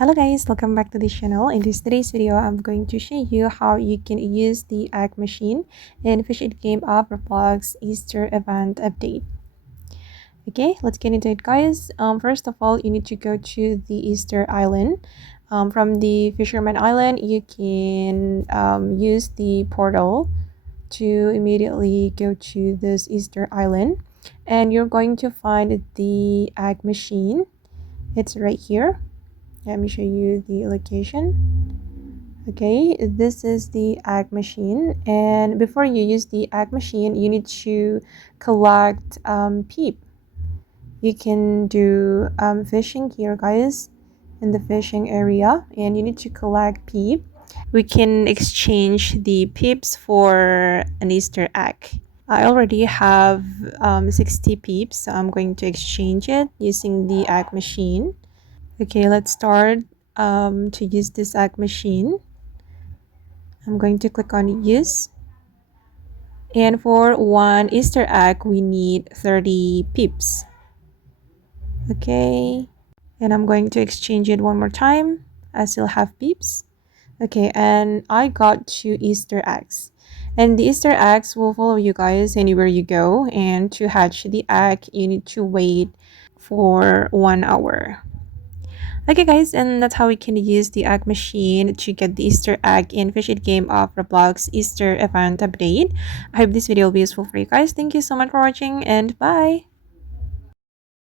Hello guys, welcome back to the channel. In today's video, I'm going to show you how you can use the egg machine in Fish It game of Roblox Easter event update. Okay, let's get into it guys. First of all, you need to go to the Easter Island. From the Fisherman Island, you can use the portal to immediately go to this Easter Island. And you're going to find the egg machine. It's right here. Let me show you the location. Okay, this is the egg machine, and before you use the egg machine you need to collect peep. You can do fishing here guys, in the fishing area, and you need to collect peep. We can exchange the peeps for an Easter egg. I already have 60 peeps, so I'm going to exchange it using the egg machine. Okay, let's start to use this egg machine. I'm going to click on use. And for one Easter egg, we need 30 pips. Okay, and I'm going to exchange it one more time. I still have pips. Okay, and I got 2 Easter eggs. And the Easter eggs will follow you guys anywhere you go. And to hatch the egg, you need to wait for 1 hour. Okay guys, and that's how we can use the egg machine to get the Easter egg in Fish It game of Roblox Easter event update. I hope this video will be useful for you guys. Thank you so much for watching and bye!